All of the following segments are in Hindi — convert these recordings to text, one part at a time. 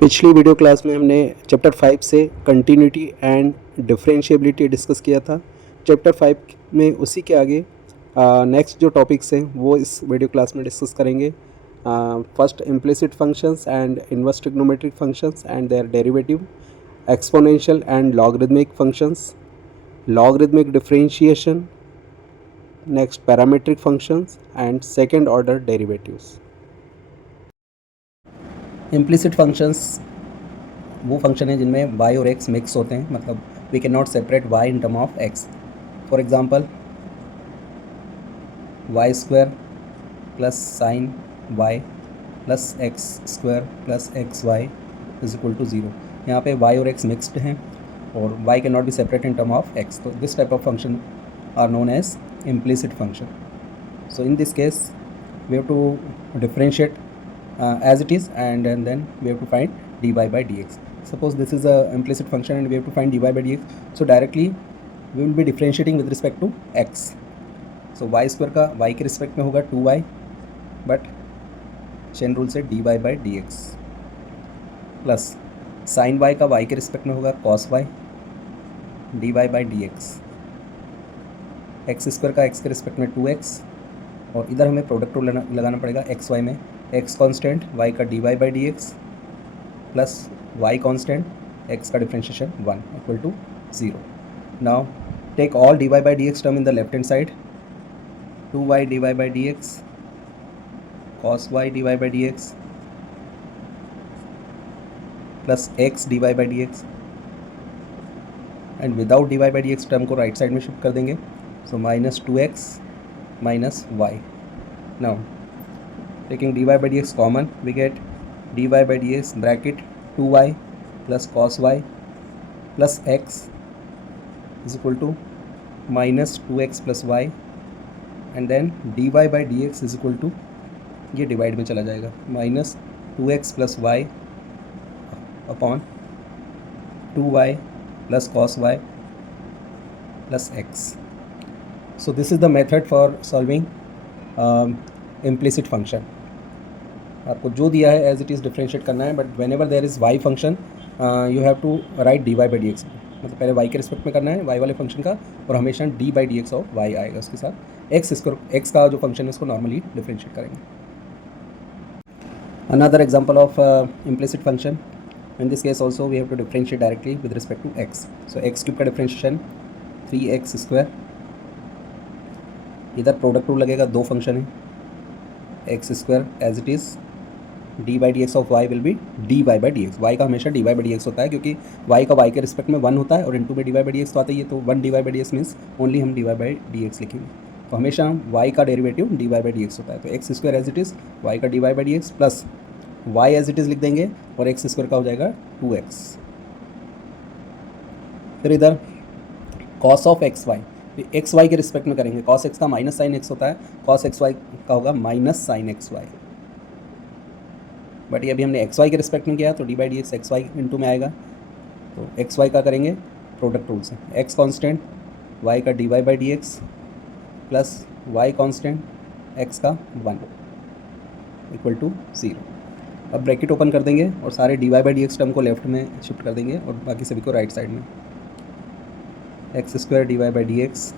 पिछली वीडियो क्लास में हमने चैप्टर 5 से कंटिन्यूटी एंड डिफरेंशिएबिलिटी डिस्कस किया था। चैप्टर 5 में उसी के आगे नेक्स्ट जो टॉपिक्स हैं वो इस वीडियो क्लास में डिस्कस करेंगे। First implicit functions and inverse trigonometric functions and their derivative, exponential and logarithmic functions, logarithmic differentiation, next parametric functions and second order derivatives. Implicit functions वो फंक्शन है जिनमें y और x मिक्स होते हैं, मतलब we can not separate y in term of x। For example y square plus sine y plus x square plus x y is equal to 0। यहाँ पे y और x मिक्सड हैं और y can not be separate in term of x, तो this type of function are known as implicit function. So in this case we have to differentiate as it is and then we have to find dy by dx. Suppose this is a implicit function and we have to find dy by dx, so directly we will be differentiating with respect to x. So y square का y के रिस्पेक्ट में होगा 2y, बट चेन रूल से dy by dx plus sine y का y के रिस्पेक्ट में होगा cos y dy by dx, x square का x के रिस्पेक्ट में 2x, और इधर हमें प्रोडक्ट रूल लगाना पड़ेगा एक्स वाई में, x कांस्टेंट y का dy by dx plus y constant x का differentiation 1 equal to 0। Now take all dy by dx term in the left hand side, 2y dy by dx cos y dy by dx plus x dy by dx, and without dy by dx term को राइट साइड में शिफ्ट कर देंगे, so minus 2x minus y. Now taking dy by dx common, we get dy by dx bracket 2y plus cos y plus x is equal to minus 2x plus y, and then dy by dx is equal to, ये डिवाइड में चला जाएगा, minus 2x plus y upon 2y plus cos y plus x. So this is the method for solving implicit function. आपको जो दिया है एज इट इज़ डिफरेंशिएट करना है, but whenever there is y function you have to write dy by dx, मतलब पहले y के रिस्पेक्ट में करना है y वाले फंक्शन का, और हमेशा dy by dx of y आएगा उसके साथ। x स्क्वायर x का जो फंक्शन है उसको नॉर्मली डिफरेंशिएट करेंगे। Another example of implicit function, in this case also we have to differentiate directly with respect to x। So x cube का डिफरेंशिएशन 3x स्क्वायर, इधर प्रोडक्ट रूल लगेगा, दो फंक्शन है, x square as it is d by D x of y will be d Y by D x. Y का हमेशा d Y by D x होता है, क्योंकि वाई का वाई के रिस्पेक्ट में 1 होता है और इनटू में D Y by D X तो आता ही है, तो 1 D Y by D X means only हम D Y by D X लिखेंगे, तो हमेशा वाई का derivative D Y by D x होता है। तो X square as it is Y का D Y by D x plus Y as it is लिख देंगे, और एक्स स्क्वायर का हो जाएगा 2x। फिर इधर cos of x y x y के रिस्पेक्ट में करेंगे, कॉस एक्स का माइनस साइन एक्स होता है, कॉस एक्स वाई का होगा minus sine x y, but ये अभी हमने एक्स वाई के रिस्पेक्ट में किया तो d by D x x y into में आएगा, तो एक्स वाई का करेंगे प्रोडक्ट रूल से, एक्स कांस्टेंट वाई का D Y by D x plus y constant x का 1 इक्वल टू 0। अब ब्रैकेट ओपन कर देंगे और सारे d Y by D x term को लेफ्ट में शिफ्ट कर देंगे और बाकी सभी को राइट साइड में, x square D Y by D x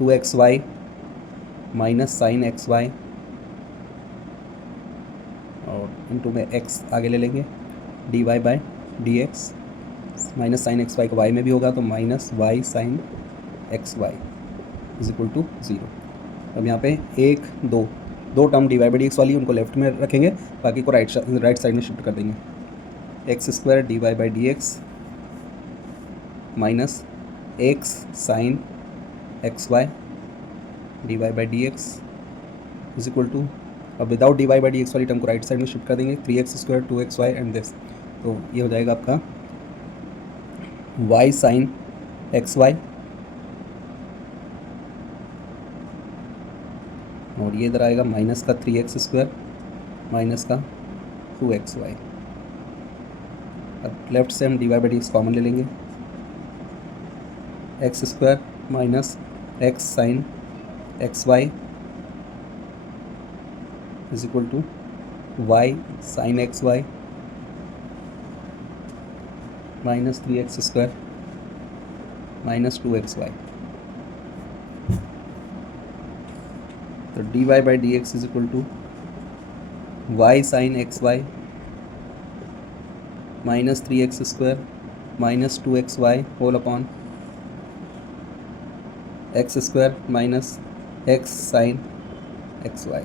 2xy minus sine x y, और इनटू में x आगे ले लेंगे, d Y by D x minus sine x y का y में भी होगा, तो minus y sine x y is equal to 0। अब यहाँ पे 1 2 term d Y by D x वाली उनको लेफ्ट में रखेंगे, बाकी को राइट साइड में शिफ्ट कर देंगे, X square D Y by D x minus x sine x Y D Y by D x is equal to, अब without D Y by D x वाली टर्म को राइट साइड में शिफ्ट कर देंगे, 3x square 2xy and this, तो ये हो जाएगा आपका y साइन एक्स वाई, और ये इधर आएगा माइनस का 3x स्क्वायर माइनस का 2xy। अब लेफ्ट से हम D Y by D x common ले लेंगे, x square minus x sine x y is equal to y sine x y minus 3x² minus 2xy। तो dy by D x is equal to y sine x y minus 3x² minus 2xy whole upon x² minus x sine xy।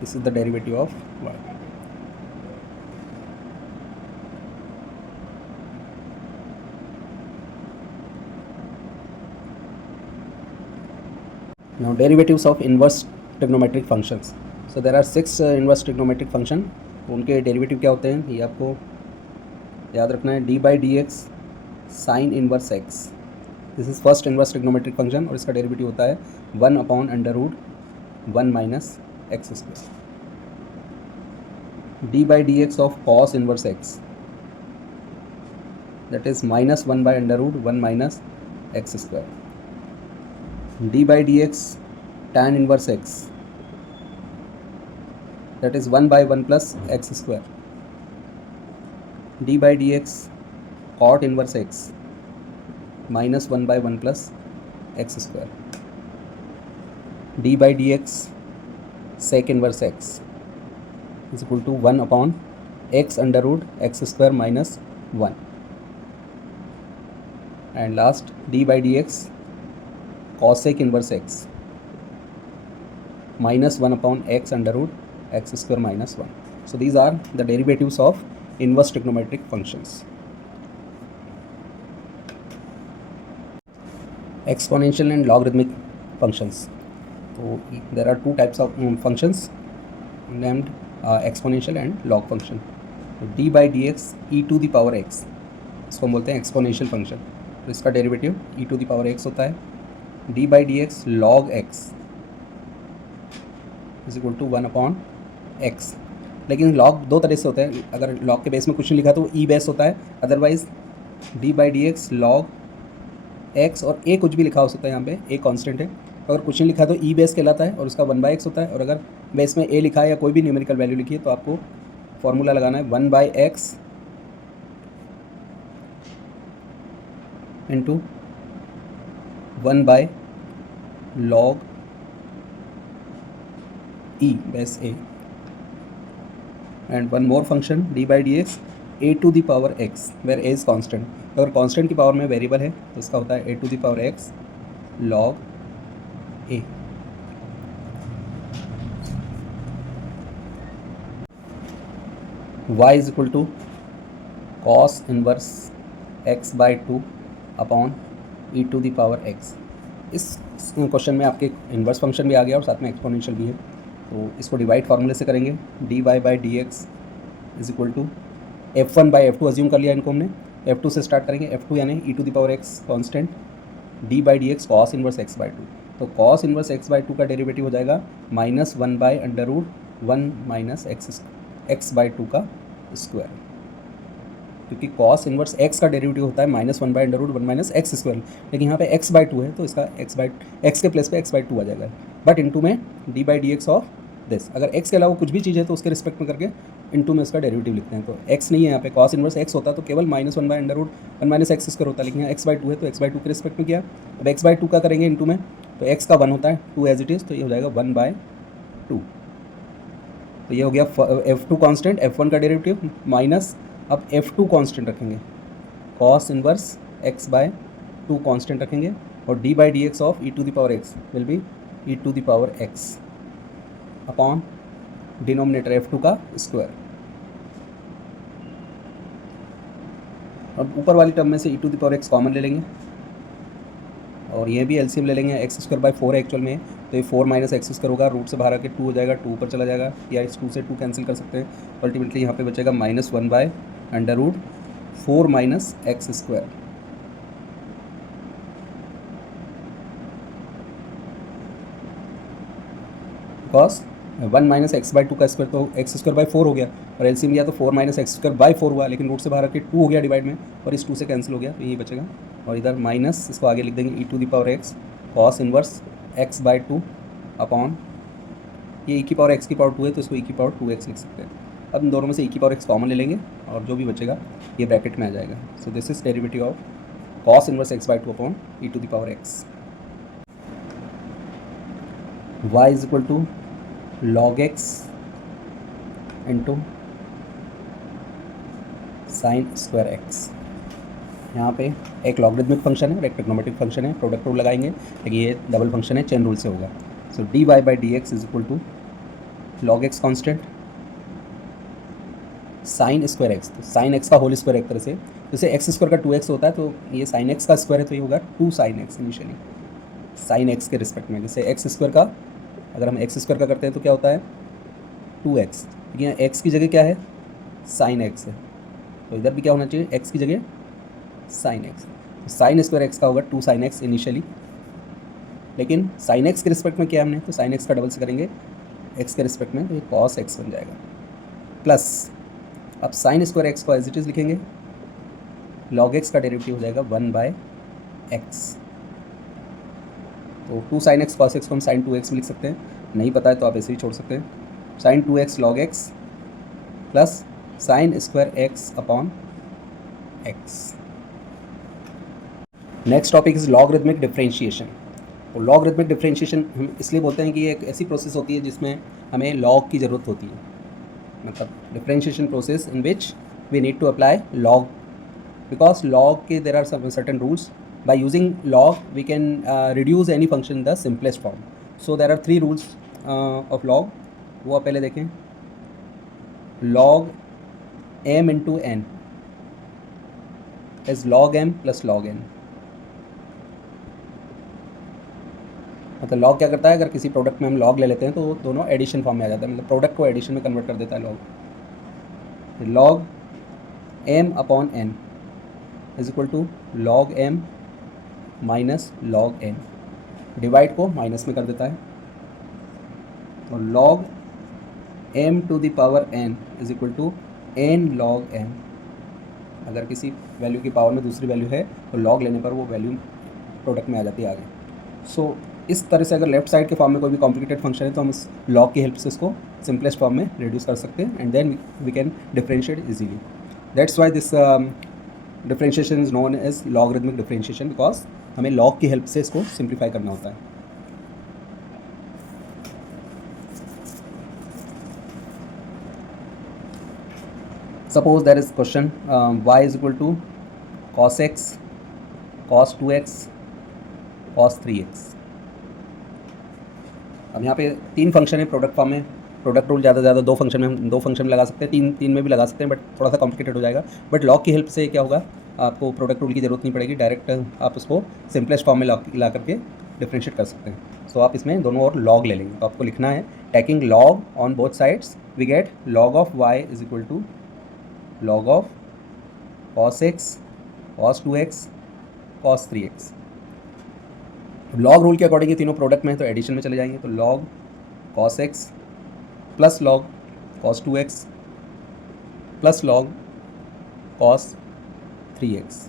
This is the derivative of y। Now derivatives of inverse trigonometric functions. So there are 6 inverse trigonometric function. उनके डेरिवेटिव क्या होते हैं ये आपको याद रखना है। D by D x sine inverse x, this is first inverse trigonometric function और इसका डेरिवेटिव होता है 1 upon under root 1 minus x square. D by D x of cos inverse x, that is minus 1 by under root 1 minus x square. d by dx tan inverse x, that is 1 by 1 plus x square। d by dx cot inverse x minus 1 by 1 plus x square। d by dx sec inverse x is equal to 1 upon x under root x square minus 1। and last d by dx cosec inverse x minus 1 upon x under root x square minus 1। So these are the derivatives of inverse trigonometric functions। Exponential and logarithmic functions. So there are two types of functions named exponential and log function। तो d by dx e to the power x, इसको हम बोलते हैं एक्सपोनेंशियल फंक्शन। तो इसका derivative e to the power x होता है। D by D x log x is equal to 1 upon x. लेकिन लॉग दो तरह से होता है, अगर लॉग के बेस में कुछ नहीं लिखा तो ई बेस होता है, otherwise D by D x log x और ए कुछ भी लिखा हो सकता है। यहाँ पे ए कांस्टेंट है, अगर कुछ नहीं लिखा तो ई बेस कहलाता है और उसका 1 बाई एक्स होता है। और अगर बेस में ए लिखा है या कोई भी न्यूमेरिकल वैल्यू लिखी है तो आपको फॉर्मूला लगाना है 1 by x into 1 by log e base a। and one more function d by dx a to the power x where a is constant। अगर constant की पावर में वेरिएबल है तो इसका होता है a to the power x log a। y is equal to cos inverse x by 2 upon e to the power x। इस क्वेश्चन में आपके इन्वर्स फंक्शन भी आ गया और साथ में एक्सपोनेंशियल भी है। तो इसको डिवाइड फार्मूले से करेंगे। D Y by D x is equal to f1 by f2 assume कर लिया इनको हमने, f2 से स्टार्ट करेंगे। f2 यानी e to the power x constant d by D x cos inverse x by 2। तो कॉस इन्वर्स x बाई 2 का डेरिवेटिव हो जाएगा minus 1 by under root 1 minus x by 2 का स्क्वायर, क्योंकि कॉस इन्वर्स x का डेरिवेटिव होता है minus 1 by under root 1 minus x square. लेकिन यहाँ पे x बाई 2 है तो इसका x के प्लेस पे x बाई 2 आ जाएगा, बट इनटू में d by D x of this. अगर x के अलावा कुछ भी चीज़ है तो उसके रिस्पेक्ट में करके इनटू में उसका डेरिवेटिव लिखते हैं। तो x नहीं है यहाँ पे, कॉस इन्वर्स x होता तो केवल minus 1 by under root 1 minus x square होता, लेकिन यहाँ x बाई 2 है तो x बाई 2 के रिस्पेक्ट में किया। अब x बाई 2 का करेंगे इनटू में, तो x का 1 होता है 2 एज इट इज़, तो ये हो जाएगा 1 बाई 2। तो ये हो गया f2 कॉन्स्टेंट, f1 का डेरिवेटिव माइनस, अब f2 कांस्टेंट रखेंगे, cos inverse x by 2 constant रखेंगे और d by D x of e to the power x will be e to the power x upon denominator f2 का स्क्वायर। अब ऊपर वाली टर्म में से e to the power x common ले लेंगे और ये भी एलसीएम ले लेंगे। एक्स स्क्वायर बाई 4 है एक्चुअल में, तो ये 4 माइनस एक्स स्क्वायर होगा, रूट से बाहर आके 2 हो जाएगा, 2 ऊपर चला जाएगा, या इस 2 से 2 कैंसिल कर सकते हैं। अल्टीमेटली यहाँ पे बचेगा minus 1 by under root 4 minus x square. Because 1 minus x by 2 का स्क्वायर तो एक्स स्क्वायर बाई 4 हो गया और एलसीएम लिया तो 4 माइनस एक्स स्क्वायर बाई 4 हुआ, लेकिन रूट से बाहर आके 2 हो गया डिवाइड में और इस 2 से कैंसिल हो गया, तो यही बचेगा। और इधर माइनस, इसको आगे लिख देंगे e to the power x cos inverse x by 2 upon ये e की पावर x की पावर 2 है तो इसको e की पावर 2x लिख सकते हैं। अब इन दोनों में से e की पावर x कॉमन ले लेंगे और जो भी बचेगा ये ब्रैकेट में आ जाएगा। So this is derivative of cos inverse x/2 upon e to the power x। y is equal to log x into sine square X. यहाँ पे एक लॉगरिथमिक फंक्शन है और एक ट्रिग्नोमेट्रिक फंक्शन है, प्रोडक्ट रूल लगाएंगे लेकिन ये डबल फंक्शन है, चेन रूल से होगा। So D Y by D x is equal to log X constant sine square X. तो साइन एक्स का होल स्क्वायर एक तरह से, जैसे एक्स स्क्वायर का 2x होता है तो ये साइन एक्स का स्क्वायर है तो ये होगा 2 sine x initially, sine x के रिस्पेक्ट में। जैसे एक्स स्क्वायर का अगर हम एक्स स्क्वायर का करते हैं तो क्या होता है 2x, लेकिन यहाँ एक्स की जगह क्या है साइन एक्स है, तो इधर भी क्या होना चाहिए एक्स की जगह साइन एक्स। तो साइन स्क्वायर एक्स का होगा 2 साइन एक्स इनिशियली, लेकिन साइन एक्स के रिस्पेक्ट में क्या हमने तो साइन एक्स का डबल से करेंगे एक्स के रिस्पेक्ट में तो ये कॉस एक्स बन जाएगा। प्लस अब साइन स्क्वायर एक्स को एज इट इज़ लिखेंगे, लॉग एक्स का डेरिवेटिव हो जाएगा 1/x। तो 2 साइन एक्स कॉस एक्स को हम साइन 2x भी लिख सकते हैं, नहीं पता है तो आप ऐसे ही छोड़ सकते हैं। Sine 2x log x plus sine square x upon x. Next topic is logarithmic differentiation. और लॉगरिथमिक डिफरेंशिएशन हम इसलिए बोलते हैं कि ये एक ऐसी प्रोसेस होती है जिसमें हमें लॉग की ज़रूरत होती है, मतलब differentiation process in which we need to apply log, because log के there are some certain rules. By using log we can reduce any function in the simplest form. So there are 3 rules of log, वो आप पहले देखें। Log m into N is log m plus log n। मतलब लॉग क्या करता है, अगर किसी प्रोडक्ट में हम लॉग ले लेते हैं तो दोनों एडिशन फॉर्म में आ जाता है, मतलब प्रोडक्ट को एडिशन में कन्वर्ट कर देता है log. Log m upon n is equal to log m minus log n, divide को माइनस में कर देता है। तो log m to the power n is equal to n log m। अगर किसी वैल्यू की पावर में दूसरी वैल्यू है तो लॉग लेने पर वो वैल्यू प्रोडक्ट में आ जाती है आगे। सो इस तरह से अगर लेफ्ट साइड के फॉर्म में कोई भी कॉम्प्लिकेटेड फंक्शन है तो हम इस लॉग की हेल्प से इसको सिंपलेस्ट फॉर्म में रिड्यूस कर सकते हैं and then we can differentiate easily. That's why this differentiation is known as logarithmic differentiation, because हमें लॉग की हेल्प से इसको सिंप्लीफाई करना होता है। Suppose there is question y is equal to cos x cos 2x cos 3x। अब यहाँ पे 3 फंक्शन है प्रोडक्ट फॉर्म में, प्रोडक्ट रूल ज़्यादा से ज़्यादा 2 फंक्शन में हम 2 फंक्शन में लगा सकते हैं, 3 में भी लगा सकते हैं, बट थोड़ा सा कॉम्प्लिकेटेड हो जाएगा। बट लॉग की हेल्प से क्या होगा, आपको प्रोडक्ट रूल की ज़रूरत नहीं पड़ेगी, डायरेक्ट आप उसको सिंपलेस्ट फॉर्म में ला करके डिफरेंशिएट कर सकते हैं। सो आप इसमें दोनों और लॉग ले लेंगे, तो आपको लिखना है taking log on both sides we get log of y is equal to log of cos x cos 2x cos 3x। Log rule के अकॉर्डिंग ये तीनों प्रोडक्ट में है तो एडिशन में चले जाएंगे, तो log cos x plus log cos 2x plus log cos 3x।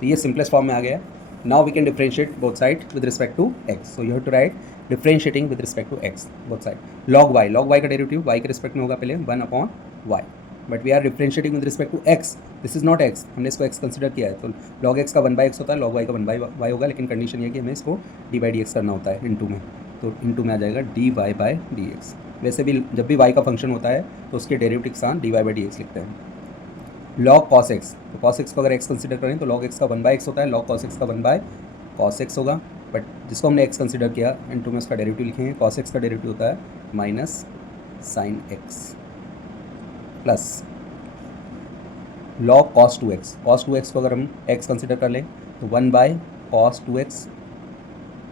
तो ये सिंपलेस्ट फॉर्म में आ गया। Now we can differentiate both side with respect to x। So you have to write differentiating with respect to x both side. Log y का डेरिवेटिव y के रिस्पेक्ट में होगा पहले 1 upon y, but we are differentiating with respect to x। This is not x, हमने इसको x कंसिडर किया है, तो log x का 1/x होता है, log y का 1/y होगा, लेकिन कंडीशन ये है कि हमें इसको d/dx करना होता है इनटू में, तो इनटू में आ जाएगा dy/dx। वैसे भी जब भी y का फंक्शन होता है तो उसके डेरिवेटिव के साथ dy/dx लिखते हैं। log cos x, तो cos x को अगर x कंसिडर करें तो log x का 1/x होता है, log cos x का 1/cos x होगा, बट जिसको हमने x कंसिडर किया इनटू में उसका डेरिवेटिव लिखेंगे। cos x का डेरिवेटिव होता है minus sine x plus log cos 2x। cos 2x को अगर हम x कंसिडर कर लें तो 1/cos 2x,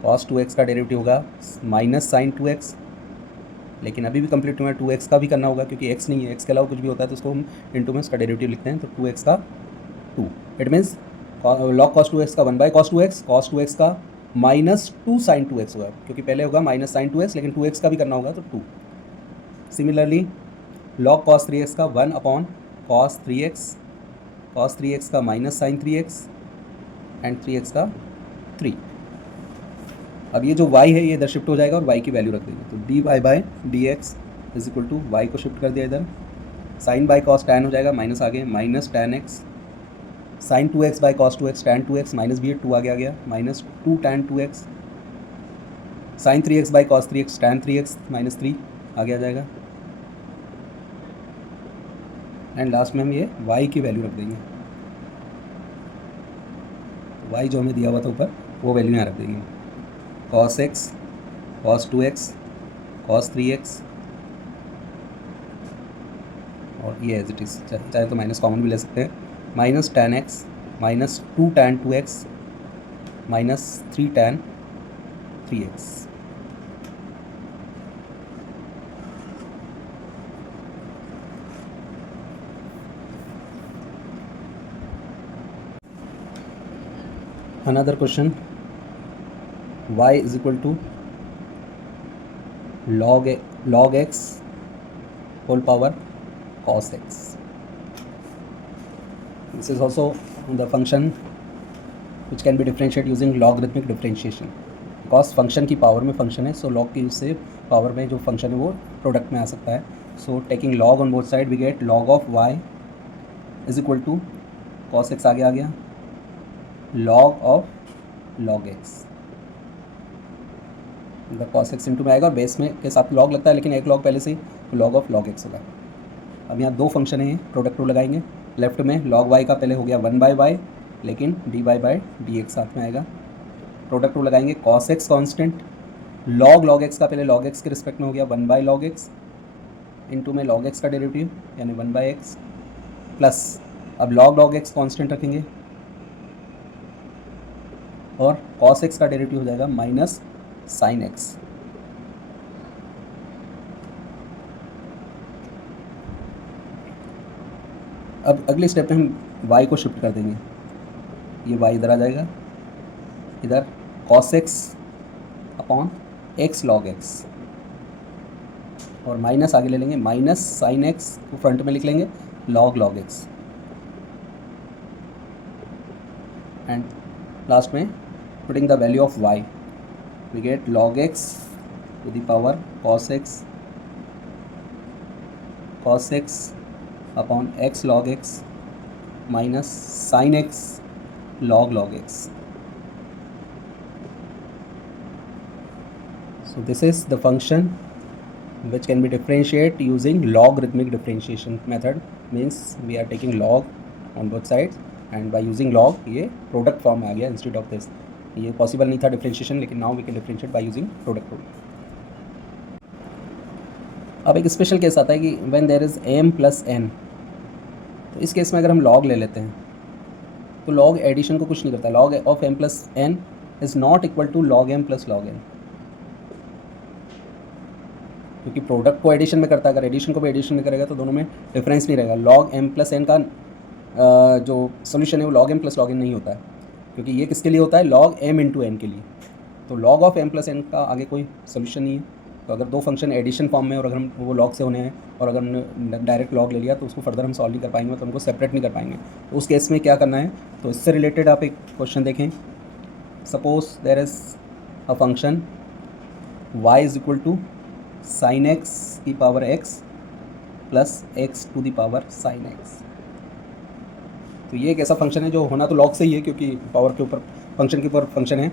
cos 2x का डेरिवेटिव होगा माइनस साइन 2x, लेकिन अभी भी कंप्लीट हुआ है, 2x का भी करना होगा क्योंकि x नहीं है, x के अलावा कुछ भी होता है तो उसको हम इनटू में उसका डेरिवेटिव लिखते हैं, तो 2x का 2। It means log cos 2x का 1/cos 2x, cos 2x का माइनस 2 साइन 2x होगा, क्योंकि पहले होगा माइनस साइन 2x, लेकिन 2x का भी करना होगा तो 2। सिमिलरली log cos 3x का 1 upon cos 3x, cos 3x का minus sign 3x and 3x का 3। अब ये जो y है ये इधर शिफ्ट हो जाएगा और y की वैल्यू रख देंगे, तो dy by D x is equal to y को शिफ्ट कर दिया इधर, साइन बाई कॉस टैन हो जाएगा, माइनस आ गया, minus tan x, sine 2x by cos 2x tan 2x, minus भी है, 2 आगे आ गया, minus 2 tan 2x, sine 3x by cos 3x tan 3x minus 3 आगे आ जाएगा, एंड लास्ट में हम ये y की वैल्यू रख देंगे, y जो हमें दिया हुआ था ऊपर वो वैल्यू यहाँ रख देंगे, cos x cos 2x cos 3x, और ये एज इट इज़, चाहे तो माइनस कॉमन भी ले सकते हैं, minus tan x minus 2 tan 2x minus 3 tan 3x। Another question, y is equal to log x whole power cos x. This is also the function which can be differentiated using logarithmic differentiation. cos function की पावर में फंक्शन है, सो log की से पावर में जो फंक्शन है वो प्रोडक्ट में आ सकता है, so taking log on both side we get log of y is equal to cos x आगे आ गया, log ऑफ log x, मतलब cos x इंटू में आएगा और बेस में के साथ log लगता है, लेकिन एक log पहले से ही, तो log ऑफ log x होगा। अब यहाँ दो फंक्शन है, प्रोडक्ट रूल लगाएंगे, लेफ्ट में log y का पहले हो गया 1 बाई वाई, लेकिन dy बाई डी एक्स साथ में आएगा, प्रोडक्ट रूल लगाएंगे, cos x constant, log x का पहले log x के रिस्पेक्ट में हो गया 1 बाई log x, इंटू में log x का डेरिवेटिव यानी 1 बाई x, प्लस अब log x कांस्टेंट रखेंगे और cos x का डेरिवेटिव हो जाएगा माइनस साइन x। अब अगले स्टेप में हम y को शिफ्ट कर देंगे, ये y इधर आ जाएगा, इधर cos x upon x log x, और माइनस आगे ले लेंगे, माइनस साइन x को फ्रंट में लिख लेंगे log x, एंड लास्ट में putting the value of y we get log x to the power cos x upon x log x minus sin x log x. So this is the function which can be differentiated using logarithmic differentiation method, means we are taking log on both sides and by using log ये product form आ गया instead of this, ये पॉसिबल नहीं था डिफ्रेंशिएशन, लेकिन now we can differentiate by using product rule. अब एक स्पेशल केस आता है कि when there is m plus n, तो इस केस में अगर हम log ले लेते हैं तो log एडिशन को कुछ नहीं करता, log of m plus n is not equal to log m plus log n, क्योंकि प्रोडक्ट को एडिशन में करता है, अगर एडिशन को भी एडिशन में करेगा तो दोनों में डिफरेंस नहीं रहेगा। log m प्लस n का जो सोल्यूशन है वो log m plus log n नहीं होता है, क्योंकि ये किसके लिए होता है, log m इंटू n के लिए, तो log of m plus n का आगे कोई सोल्यूशन नहीं है। तो अगर दो फंक्शन एडिशन फॉर्म में और अगर हम वो log से होने हैं और अगर हमने डायरेक्ट log ले लिया तो उसको फर्दर हम सॉल्व नहीं कर पाएंगे, मतलब हमको सेपरेट नहीं कर पाएंगे, तो उस केस में क्या करना है, तो इससे रिलेटेड आप एक क्वेश्चन देखें, suppose there is a function y is equal to sine x की power x plus x to the power sine x, तो ये एक ऐसा फंक्शन है जो होना तो log से ही है, क्योंकि पावर के ऊपर फंक्शन के ऊपर फंक्शन है,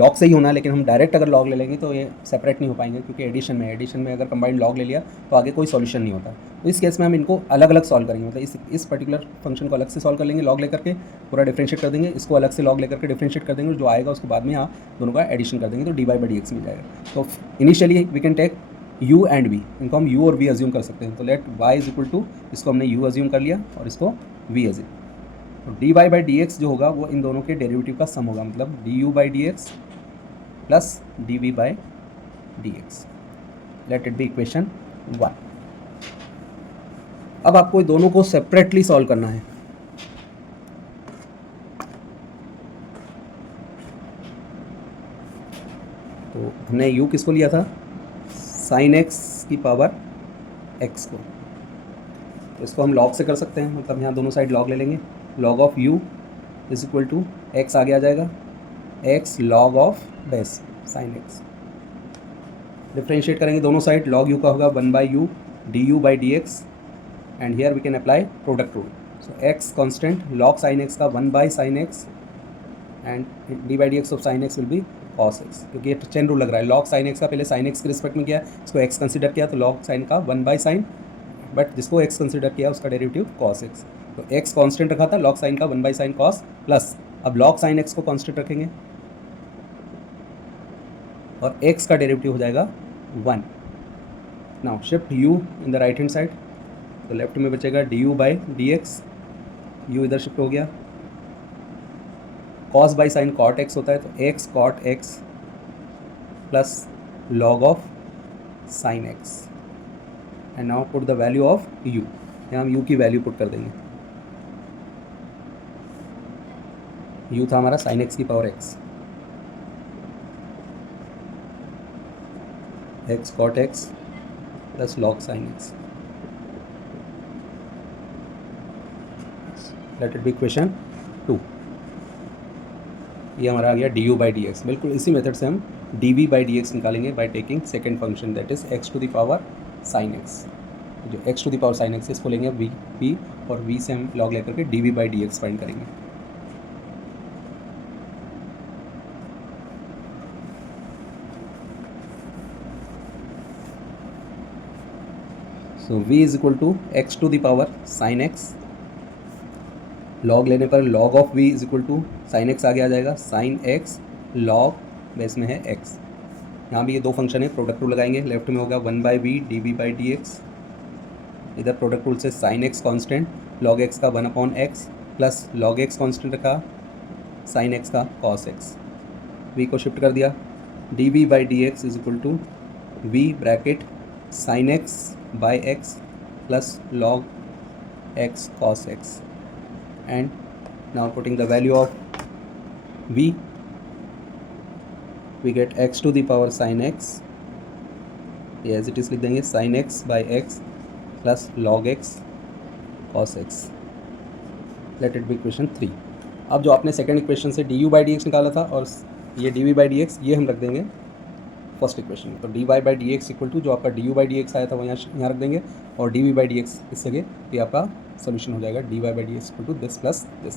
log से ही होना है, लेकिन हम डायरेक्ट अगर log ले लेंगे तो ये सेपरेट नहीं हो पाएंगे, क्योंकि एडिशन में अगर कंबाइंड log ले लिया तो आगे कोई सॉल्यूशन नहीं होता। तो इस केस में हम इनको अलग अलग सॉल्व करेंगे, मतलब इस पर्टिकुलर फंक्शन को अलग से सॉल्व कर लेंगे, log लेकर के पूरा डिफ्रेंशिएट कर देंगे, इसको अलग से log लेकर के डिफ्रेंशिएट कर देंगे, जो आएगा उसको बाद में यहाँ दोनों का एडिशन कर देंगे, तो dy बाई डी एक्स मिल जाएगा। तो initially we can take u and v, इनको हम u और v अज्यूम कर सकते हैं, तो let y is equal to, इसको हमने u अज्यूम कर लिया और इसको v अज्यूम, तो dy बाई डी एक्स जो होगा वो इन दोनों के डेरिवेटिव का सम होगा, मतलब du by D x plus dv by D x, let it be equation 1। अब आपको दोनों को सेपरेटली सॉल्व करना है, तो हमने u किसको लिया था, साइन x की पावर x को, तो इसको हम log से कर सकते हैं, मतलब यहाँ दोनों साइड log ले लेंगे, log of u is equal to x आगे आ जाएगा, x log of base, sine x. Differentiate करेंगे दोनों साइड, लॉग यू का होगा 1/u du by dx and here we can apply product rule. So x constant, log sin x का 1/sin x and d by dx of sin x will be cos x, क्योंकि ये चेन रूल लग रहा है। log sin x का पहले sin x के रिस्पेक्ट में किया, इसको x कंसिडर किया तो log sin का 1/sin, बट जिसको x कंसिडर किया उसका डेरिवेटिव cos x। तो x कांस्टेंट रखा था, log sin का 1/sin cos, प्लस अब log sin x को कांस्टेंट रखेंगे और x का डेरिवेटिव हो जाएगा 1। Now shift u in the right hand side, तो लेफ्ट में बचेगा du by dx, u इधर शिफ्ट हो गया। cos by sine cot x होता है, तो x cot x plus log of sin x and now put the value of u। यहाँ हम u की वैल्यू पुट कर देंगे। u था हमारा sin x की power x, x cot x plus log sin x। Let it be question 2। ये हमारा आ गया du by dx। बिल्कुल इसी मेथड से हम dv by dx निकालेंगे by taking second function that is x to the power sin x। जो x to the power sin x इसको लेंगे v और v से हम log लेकर के dv by dx फाइंड करेंगे। So v is equal to x to the power sin x, log लेने पर log of v is equal to sin x आगे आ जाएगा, sin x log बेस में है x। यहाँ भी ये दो फंक्शन है, प्रोडक्ट रूल लगाएंगे, लेफ्ट में होगा 1/v dv by dx, इधर प्रोडक्ट रूल से sin x constant, log x का 1/x plus log x constant रखा, sin x का cos x। v को शिफ्ट कर दिया, dv by dx is equal to v bracket sin x by x plus log x cos x and now putting the value of v, we get x to the power sin x, ये as it is लिख देंगे, sin x by x plus log x cos x। let it be question 3। अब जो आपने सेकेंड इक्वेशन से du by dx निकाला था और ये dv by dx, ये हम रख देंगे फर्स्ट इक्वेशन में। तो dy by dx equal to जो आपका du by dx आया था वो यहाँ रख देंगे और dv by dx इस जगह ये आपका सोल्यूशन हो जाएगा, dy by dx equal to this plus this.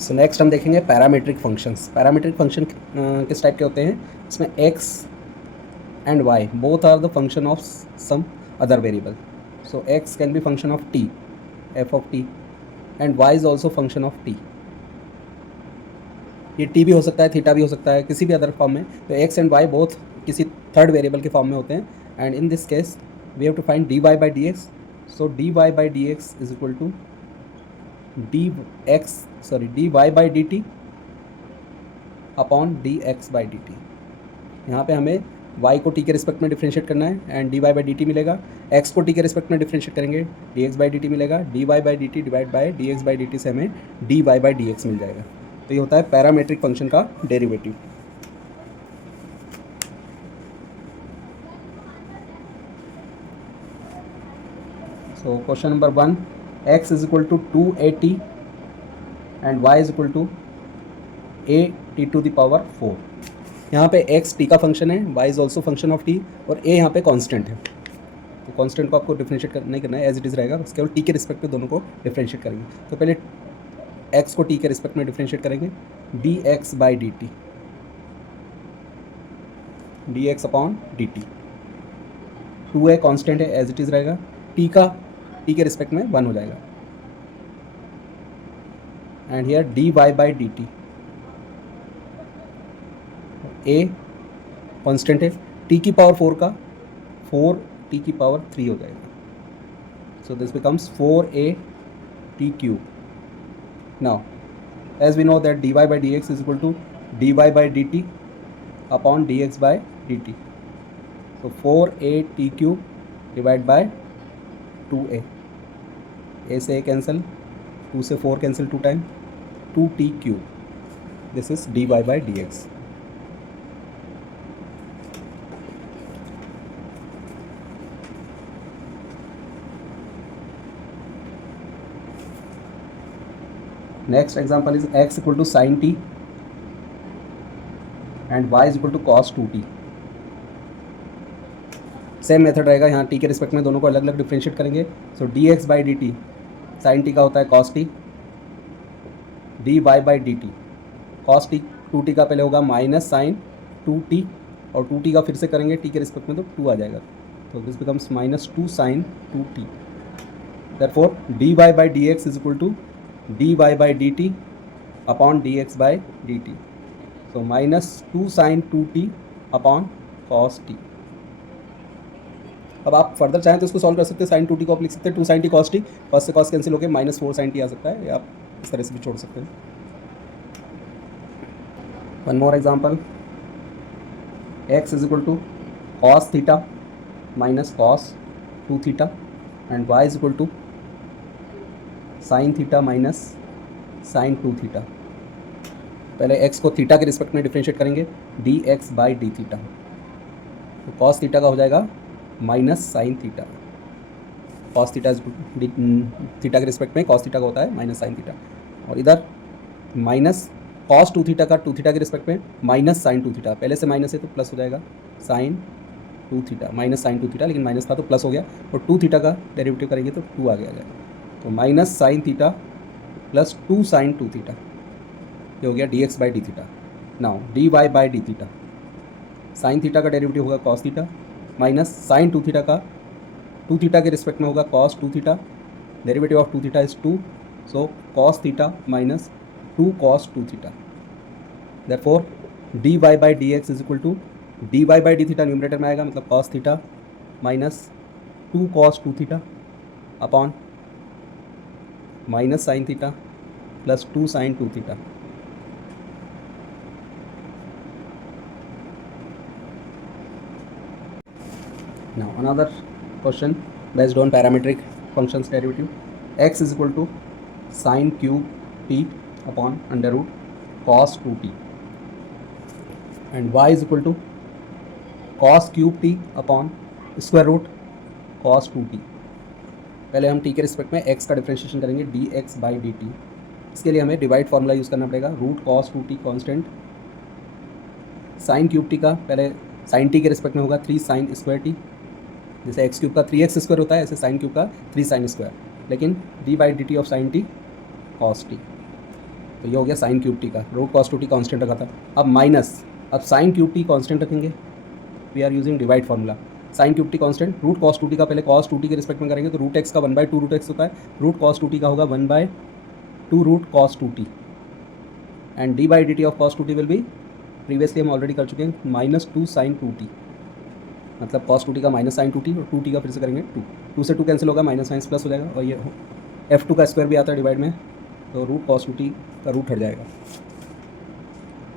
So next हम देखेंगे पैरामीट्रिक फंक्शंस। पैरामीट्रिक फंक्शन किस टाइप के होते हैं? इसमें x and y both are the function of some other variable. So x can be function of t, f of t, and y is also function of t। ये t भी हो सकता है, थीटा भी हो सकता है, किसी भी अदर फॉर्म में। तो x एंड y बोथ किसी थर्ड वेरिएबल के फॉर्म में होते हैं, and in this case we have to find dy by dx। So dy by dx is equal to dy by dt upon dx by dt। यहाँ पे हमें y को t के रिस्पेक्ट में डिफ्रेंशिएट करना है एंड dy by dt मिलेगा, x को t के रिस्पेक्ट में डिफ्रेंशिएट करेंगे dx by dt मिलेगा, dy by dt divide by dx by dt से हमें dy by dx मिल जाएगा। तो ये होता है पैरामीट्रिक फंक्शन का derivative. So question number 1, x is equal to 2at and y is equal to at to the power 4। यहाँ पे x t का फंक्शन है, y is also function of t, और a यहाँ पे कांस्टेंट है। तो कांस्टेंट को आपको डिफ्रेंशिएट नहीं करना है, एज इट इज़ रहेगा, बस केवल t के रिस्पेक्ट पे दोनों को डिफ्रेंशिएट करेंगे। तो पहले x को t के रिस्पेक्ट में डिफ्रेंशिएट करेंगे, dx by dt, dx upon dt। 2a constant है, एज इट इज़ रहेगा, t के रिस्पेक्ट में 1 हो जाएगा, and here dy by dt, a constant है, t की पावर 4 का 4 t की पावर 3 हो जाएगा। So this becomes 4a t cube. Now, as we know that dy by dx is equal to dy by dt upon dx by dt. So 4a t cube divided by 2a. a से a cancel, 2 से 4 cancel 2 time, 2t cube. This is dy by dx. Next example is x equal to sin t and y is equal to cos 2t। Same method रहेगा, यहाँ t के रिस्पेक्ट में दोनों को अलग अलग डिफ्रेंशिएट करेंगे। So dx by d t sine t का होता है cos t, dy by d t cos t 2t का पहले होगा माइनस साइन 2t, और 2t का फिर से करेंगे t के रिस्पेक्ट में तो 2 आ जाएगा, तो this becomes minus 2 sine 2t। Therefore dy by dx is equal to dy by dt upon dx by dt। So minus 2 sine 2t upon cos t। अब आप फर्दर चाहें तो इसको सॉल्व कर सकते हैं, साइन 2t को आप लिख सकते हैं 2 sine t cos t, first से cos कैंसिल होकर माइनस 4 साइन t आ सकता है, या आप इस तरह से भी छोड़ सकते हैं। One more example, x is equal to cos theta minus cos 2 theta and y is equal to sine theta minus sine 2 theta. पहले x को थीटा के रिस्पेक्ट में डिफ्रेंशिएट करेंगे, dx बाई डी थीटा, तो cos थीटा का हो जाएगा minus sine theta. cos theta theta के रिस्पेक्ट में cos थीटा का होता है माइनस साइन थीटा, और इधर माइनस cos 2 थीटा का 2 थीटा के रिस्पेक्ट में माइनस साइन 2 थीटा, पहले से माइनस है तो प्लस हो जाएगा sine 2 theta, minus sine 2 theta, लेकिन माइनस था तो प्लस हो गया, और 2 थीटा का डेरिवेटिव करेंगे तो 2 आगे आ जाएगा, तो minus sine theta plus 2 sine 2 theta, ये हो गया dx by d theta. Now dy by d theta, sine theta का डेरिवेटिव होगा cos theta minus sine 2 theta का 2 थीटा के रिस्पेक्ट में होगा cos 2 theta, derivative of 2 theta is 2, so cos theta minus 2 cos 2 theta. Therefore dy by dx is equal to dy by d theta numerator में आएगा, मतलब cos theta minus 2 cos 2 theta upon minus sine theta plus 2 sine 2 theta. Now another question based on parametric functions derivative, x is equal to sin cube t upon under root cos 2t and y is equal to cos cube t upon square root cos 2t। पहले हम t के रिस्पेक्ट में x का डिफ्रेंशिएशन करेंगे dx बाई डी टी, इसके लिए हमें डिवाइड फार्मूला यूज़ करना पड़ेगा, root cos 2t constant, sine cube t का पहले साइन t के रिस्पेक्ट में होगा 3 साइन स्क्वायर t, जैसे एक्स क्यूब का 3x स्क्वायर होता है ऐसे साइन क्यूब का 3 साइन स्क्वायर, लेकिन d by d t of sine t cos t, तो ये हो गया साइन क्यूब टी का, रूट कॉस 2t कॉन्स्टेंट रखा था, अब माइनस, अब साइन क्यूब टी कॉन्स्टेंट रखेंगे, we are using divide formula, sine cube t constant, root cos 2t का पहले कॉस 2t के रिस्पेक्ट में करेंगे तो रूट एक्स का 1/2 रूट एक्स होता है, रूट कॉस 2t का होगा 1/2 root cos 2t and d by d t of cos 2t will be, previously हम ऑलरेडी कर चुके हैं माइनस 2 साइन 2t, मतलब cos 2t का माइनस साइन 2t और 2t का फिर से करेंगे 2 से 2 कैंसिल होगा, माइनस साइंस प्लस हो जाएगा, और ये f2 का स्क्वायर भी आता है डिवाइड में, तो रूट cos 2t का रूट हट जाएगा,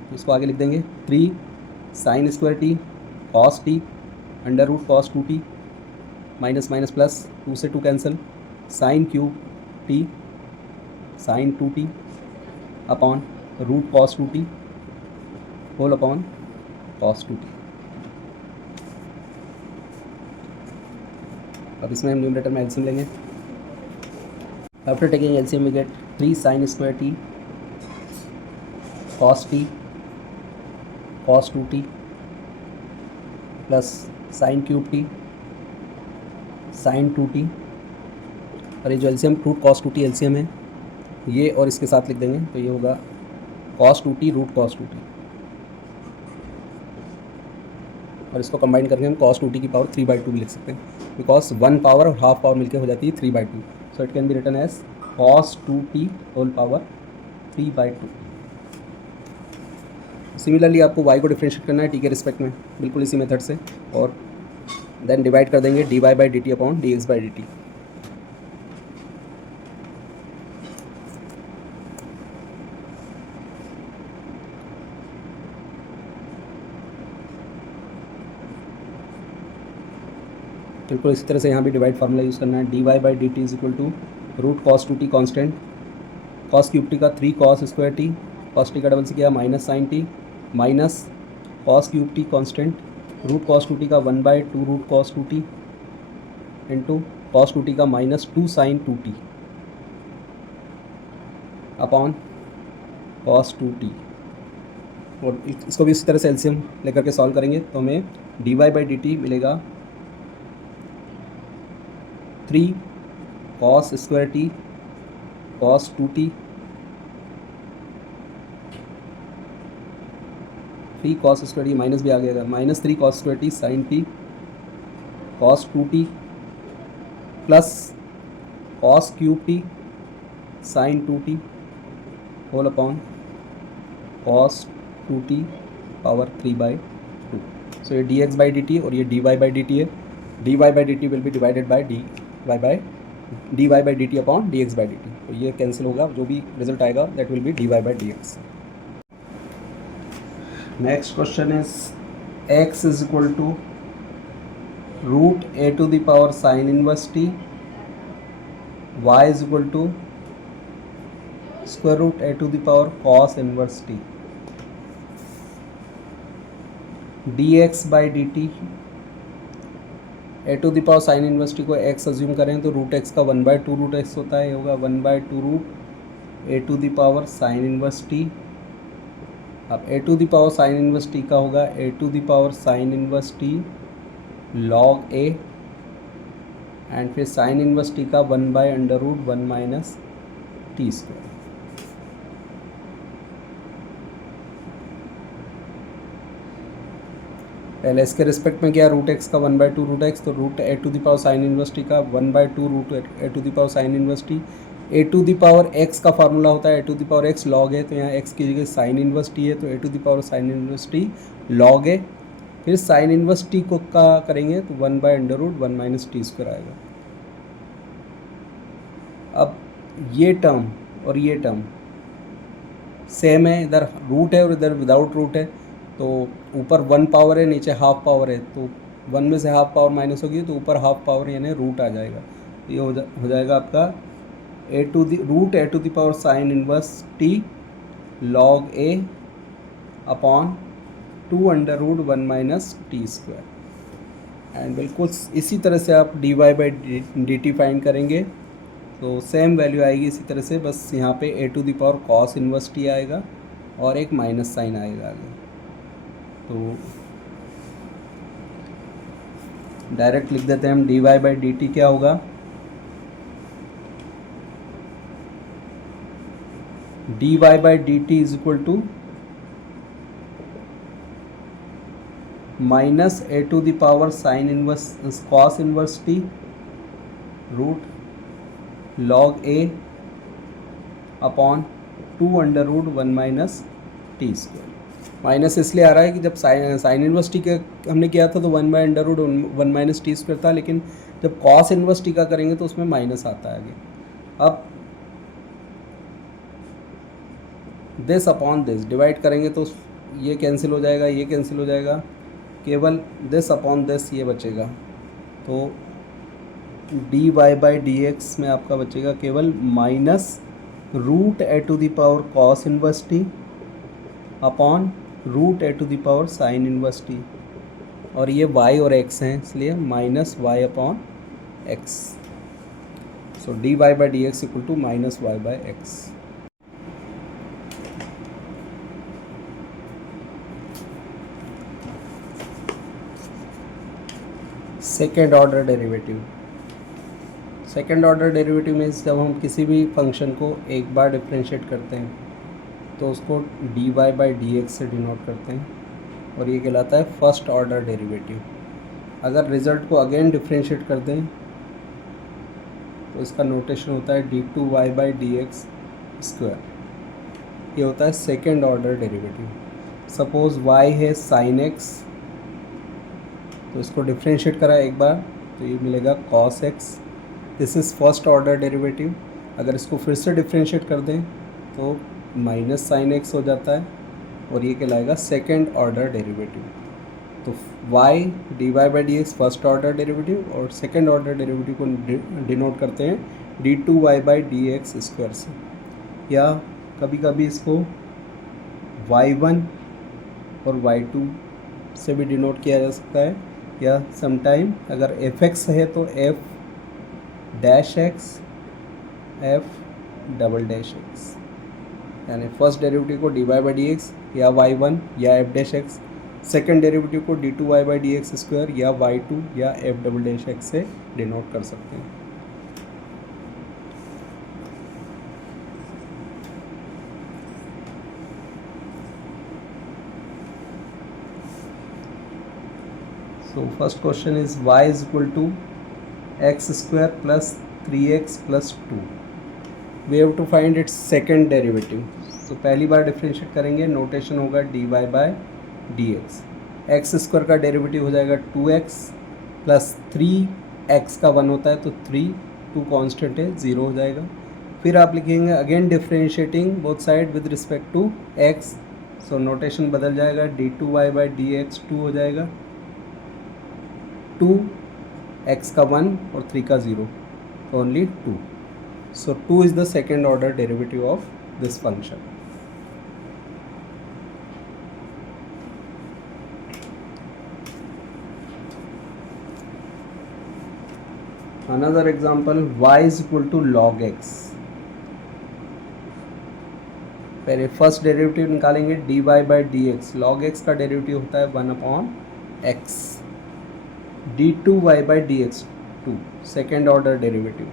तो इसको आगे लिख देंगे 3 sine square t cos t under root cos 2t minus minus plus 2 से 2 cancel, sine cube t sine 2t upon root cos 2t whole upon cos 2t। अब इसमें हम न्यूमरेटर में एलसीएम लेंगे, after taking LCM we get 3 sine square t cos t cos 2t plus sine cube t sine 2t, और ये जो LCM root cos 2t LCM है ये और इसके साथ लिख देंगे, तो ये होगा cos 2t root cos 2t, और इसको कंबाइन करके हम cos 2t की पावर 3/2 भी लिख सकते हैं, बिकॉज 1 पावर और हाफ पावर मिलकर हो जाती है 3/2, so it can be written as cos 2t whole power 3/2। Similarly आपको y को डिफ्रेंशिएट करना है t के रिस्पेक्ट में बिल्कुल इसी मेथड से, और देन डिवाइड कर देंगे dy by d t upon dx by d T. बिल्कुल इसी तरह से यहाँ भी डिवाइड फार्मूला यूज़ करना है, dy by d t is equal to root cos 2t constant, cos cube t का 3 cos square t, cos t का डबल से किया minus sine t, minus cos cube t constant, root cos 2t का 1/2 root cos 2t into cos 2t का minus 2 sine 2t upon cos 2t। और इसको भी इसी तरह से एलसीएम लेकर के सॉल्व करेंगे तो हमें dy बाई डी टी मिलेगा 3 cos square t cos 2t 3 cos square t minus भी आ गया minus 3 cos square t sine t cos 2t plus cos cube t sine 2t whole upon cos 2t power 3/2। So ये dx बाई डी टी और ये dy बाई डी टी है। dy by d t will be divided by dy by d t upon dx by d t. तो ये कैंसिल होगा, जो भी रिजल्ट आएगा that will be dy by dx। Next question is x is equal to root a to the power sine inverse t, y is equal to square root a to the power cos inverse t, dx by d t a to the power sine inverse t को x अज्यूम करें तो रूट x का 1/2 रूट x होता है, ये होगा 1/2 root A to the power sine inverse T. अब A to the power sine inverse T का होगा A to the power sine inverse T log A and फिर साइन इनवर्स टी का 1/√1 माइनस टी स्क्वायर। पहले इसके रिस्पेक्ट में क्या रूट एक्स का 1/2 रूट एक्स, तो root A to the power sine inverse T का 1/2 root A to the power sine inverse t. A to the power x का फार्मूला होता है a to the power x log है, तो यहाँ एक्स की जगह साइन इनवर्स टी है तो a to the power sine inverse T log है। फिर साइन इनवर्स टी को का करेंगे तो 1/√1 माइनस टी स्क्वायर आएगा। अब ये टर्म और ये टर्म सेम है, इधर रूट है और इधर विदाउट रूट है, तो ऊपर 1 पावर है नीचे हाफ पावर है, तो 1 में से हाफ पावर माइनस होगी तो ऊपर हाफ पावर यानी रूट आ जाएगा। ये हो जाएगा आपका root A to the power sine inverse T log a upon 2√1 minus t square. And बिल्कुल इसी तरह से आप dy by d t find करेंगे तो सेम वैल्यू आएगी इसी तरह से, बस यहाँ पे a to the power cos inverse t आएगा और एक माइनस साइन आएगा आगे। तो डायरेक्ट लिख देते हैं हम dy बाई डी टी क्या होगा, dy by d t is equal to minus a to the power sine inverse cos inverse t root log a upon 2√1 minus t square. Minus इसलिए आ रहा है कि जब साइन इनवर्स टी का हमने किया था तो 1/√1 माइनस टी स्क्वायर था, लेकिन जब कॉस इनवर्स टी का करेंगे तो उसमें माइनस आता है आगे। अब दिस अपॉन दिस डिवाइड करेंगे तो ये कैंसिल हो जाएगा, ये कैंसिल हो जाएगा, केवल दिस अपॉन दिस ये बचेगा। तो dy बाई डी एक्स में आपका बचेगा केवल minus root A to the power cos inverse t upon root A to the power sine inverse t, और ये y और x हैं इसलिए minus y upon x. So dy by D x equal to minus y by x. Second order derivative. Second order derivative means जब हम किसी भी फंक्शन को एक बार डिफ्रेंशिएट करते हैं तो उसको dy बाई डी एक्स से डिनोट करते हैं और ये कहलाता है फर्स्ट ऑर्डर डेरिवेटिव। अगर रिज़ल्ट को अगेन डिफ्रेंशिएट कर दें तो इसका नोटेशन होता है d2y by D x square, ये होता है second order derivative. Suppose y है साइन x, तो इसको डिफ्रेंशिएट करा एक बार तो ये मिलेगा cos x, this is first order derivative. अगर इसको फिर से डिफ्रेंशिएट कर दें तो माइनस साइन x हो जाता है और ये कहलाएगा सेकेंड ऑर्डर डेरिवेटिव। तो y dy by D x first order derivative और सेकेंड ऑर्डर डेरिवेटिव को डिनोट करते हैं d2y by D x square से, या कभी कभी इसको y1 और y2 से भी डिनोट किया जा सकता है, या समटाइम अगर fx है तो f dash x f double dash x, यानी फर्स्ट डेरिवेटिव को dy बाई डी एक्स या y1 या f dash x, second derivative को d2y by D x square या y2 या f डबल डैश एक्स से डिनोट कर सकते हैं। So first question is y is equal to x square plus 3x plus 2. We have to find its second derivative. So पहली बार डिफ्रेंशिएट करेंगे, नोटेशन होगा dy by d x square का डेरिवेटिव हो जाएगा 2x प्लस 3x का 1 होता है तो 3, 2 कॉन्स्टेंट है 0 हो जाएगा। फिर आप लिखेंगे again differentiating both side with respect to x, so notation बदल जाएगा d2y बाई डी एक्स 2 हो जाएगा, 2 x का 1 और 3 का 0, only 2. So 2 is the second order derivative of this function. Another example, y is equal to log x. पहले फर्स्ट डेरिवेटिव निकालेंगे dy by D x, log x का डेरिवेटिव होता है 1/x, d2y by D x 2, second order derivative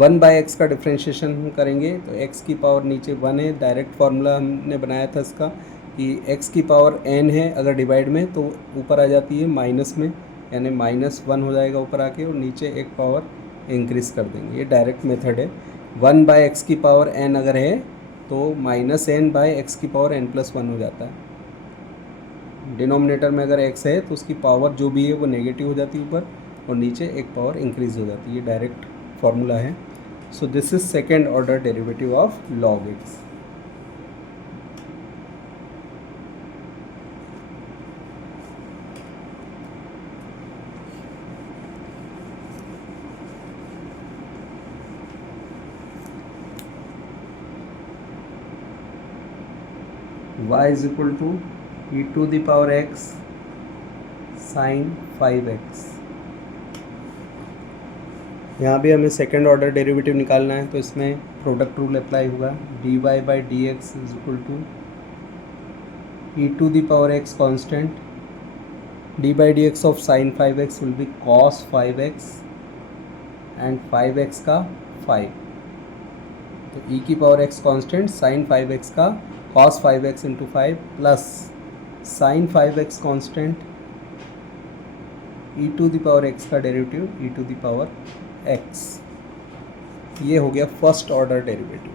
1/x का डिफ्रेंशिएशन हम करेंगे तो x की पावर नीचे 1 है, डायरेक्ट फार्मूला हमने बनाया था इसका कि x की पावर n है अगर डिवाइड में तो ऊपर आ जाती है माइनस में, यानी -1 हो जाएगा ऊपर आके और नीचे एक पावर इंक्रीज़ कर देंगे, ये डायरेक्ट मेथड है। 1/x की पावर n अगर है तो -n/x की पावर n+1 हो जाता है। डिनोमिनेटर में अगर x है तो उसकी पावर जो भी है वो नेगेटिव हो जाती है ऊपर और नीचे एक पावर इंक्रीज हो जाती है, ये डायरेक्ट फार्मूला है। सो this is second order derivative of log x. y is equal to e to the power x sin 5x. यहाँ भी हमें सेकेंड ऑर्डर डेरिवेटिव निकालना है तो इसमें प्रोडक्ट रूल अप्लाई होगा, dy by D x is equal to e to the power x constant, d by D x of sin 5x will be cos 5x and 5x का 5, तो e की power x constant sin 5x का cos 5x into 5 plus sin 5x constant e to the power x का derivative e to the power x, ये हो गया first order derivative.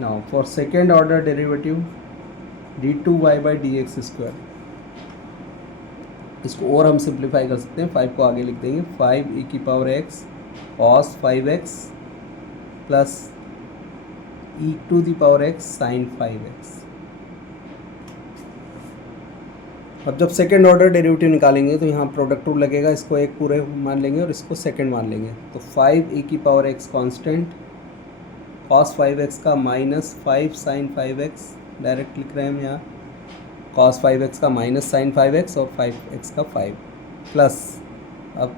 Now for second order derivative d2y by D x square, इसको और हम सिंप्लीफाई कर सकते हैं, 5 को आगे लिख देंगे, 5 e की power x cos 5x plus e to the power x sin 5x। अब जब सेकेंड ऑर्डर डेरिवेटिव निकालेंगे तो यहाँ प्रोडक्ट रूल लगेगा, इसको एक पूरे मान लेंगे और इसको सेकेंड मान लेंगे, तो 5 e की power x constant cos 5x का माइनस 5 sin 5x, डायरेक्ट लिख रहे हैं हम यहाँ, cos 5x का माइनस sin 5x और 5x का 5 प्लस, अब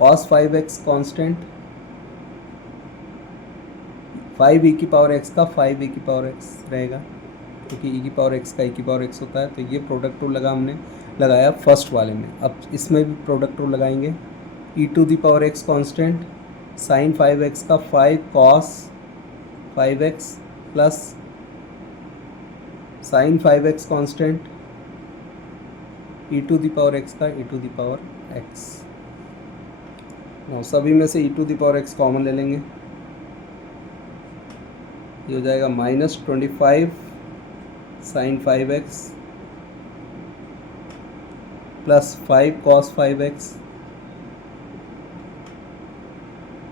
cos 5x कांस्टेंट 5 e की पावर x का 5 e की पावर x रहेगा, क्योंकि e की पावर x का e की पावर x होता है, तो ये प्रोडक्ट रूल हमने लगाया फर्स्ट वाले में। अब इसमें भी प्रोडक्ट रूल लगाएंगे, e to the power x constant sin 5x का 5 cos 5x plus sin 5x constant e to the power x का e to the power x। सभी में से e to the power x common ले लेंगे, ये हो जाएगा -25 sin 5x plus 5 cos 5x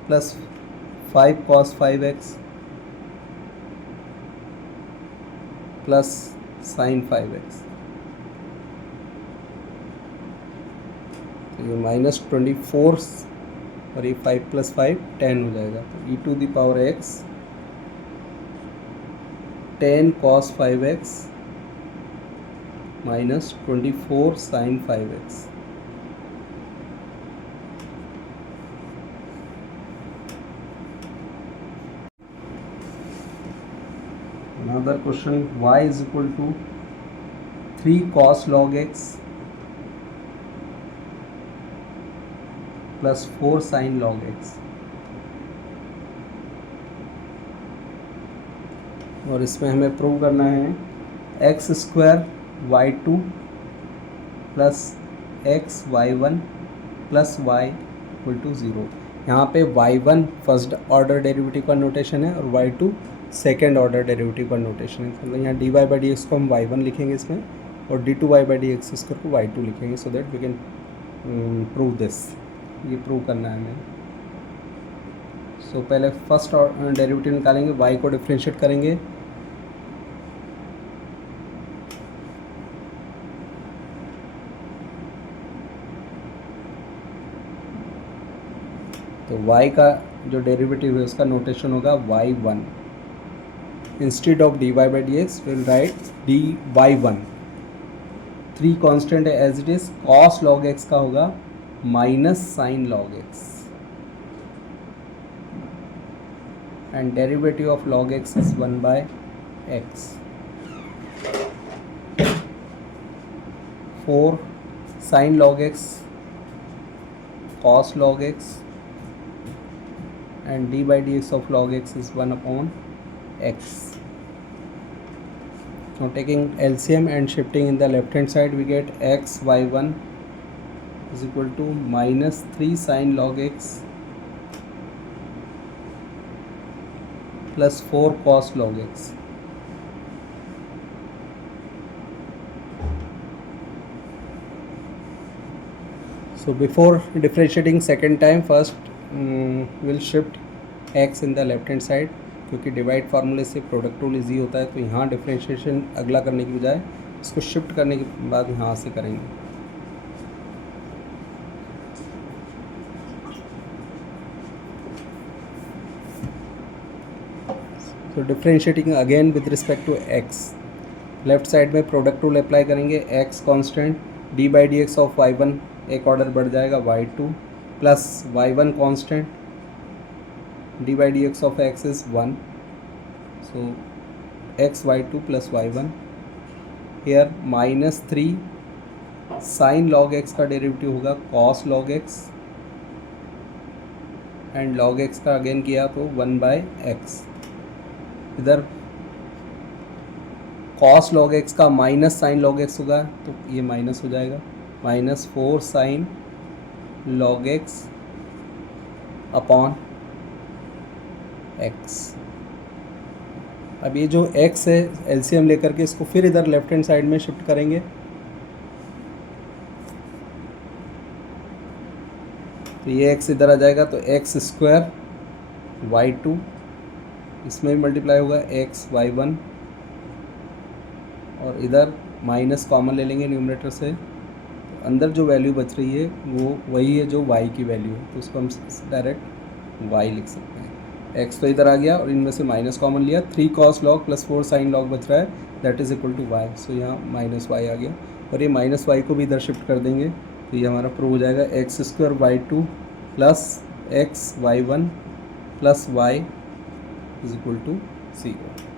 plus 5 cos 5x plus sin 5x, तो ये -24 और ये 5 प्लस 5 10 हो जाएगा, तो e to the power x 10 cos 5x minus 24 sin 5x। another question, y is equal to 3 cos log x plus 4 sin log x, और इसमें हमें प्रूव करना है x square y two plus x y one plus y equal to zero. यहाँ पे y1 फर्स्ट ऑर्डर डेरिवेटिव का नोटेशन है और y2 सेकेंड ऑर्डर डेरिवेटिव का नोटेशन है। मतलब यहाँ dy बाई डी एक्स को हम y1 लिखेंगे इसमें, और d2y by D x square को y2 लिखेंगे, so that we can prove this. ये प्रूव करना है हमें। सो पहले फर्स्ट डेरिवेटिव निकालेंगे, y को डिफ्रेंशिएट करेंगे, तो y का जो डेरिवेटिव है उसका नोटेशन होगा y1। Instead of dy by D x will write dy1। 3 constant है as it is, cos log x का होगा minus sine log x, and derivative of log x is 1 by x। 4 sine log x cos log x, and d by dx of log x is 1 upon x. Now taking LCM and shifting in the left hand side, we get x y1 is equal to minus 3 sin log x plus 4 cos log x. So before differentiating second time, first will shift x in the left hand side, क्योंकि डिवाइड फार्मूले से प्रोडक्ट रूल ईजी होता है। तो यहाँ डिफ्रेंशिएशन अगला करने की बजाय इसको शिफ्ट करने के बाद यहाँ से करेंगे। तो differentiating again with respect to x, left side में प्रोडक्ट रूल अप्लाई करेंगे, x constant, d by D x of y1 एक ऑर्डर बढ़ जाएगा y2 plus y1 constant, d by dx of x is 1, so x y2 plus y1। here minus 3 sin log x का डेरिवेटिव होगा cos log x, and log x का अगेन किया तो 1 by x। इधर cos log x का माइनस sin log x होगा तो ये माइनस हो जाएगा, minus 4 sin log x upon x। अब ये जो x है एलसीएम लेकर के इसको फिर इधर लेफ्ट हैंड साइड में शिफ्ट करेंगे, तो ये x इधर आ जाएगा, तो x स्क्वायर y2 इसमें भी मल्टीप्लाई होगा x y1, और इधर माइनस कॉमन ले लेंगे न्यूमरेटर से, तो अंदर जो वैल्यू बच रही है वो वही है जो y की वैल्यू है, तो उसको हम डायरेक्ट y लिख सकते हैं। x तो इधर आ गया और इनमें से माइनस कॉमन लिया, 3 cos log plus 4 sin log बच रहा है, that is equal to y। So यहाँ माइनस y आ गया, और ये माइनस y को भी इधर शिफ्ट कर देंगे, तो ये हमारा प्रूव हो जाएगा x square y2 plus x y1 plus y is equal to 0।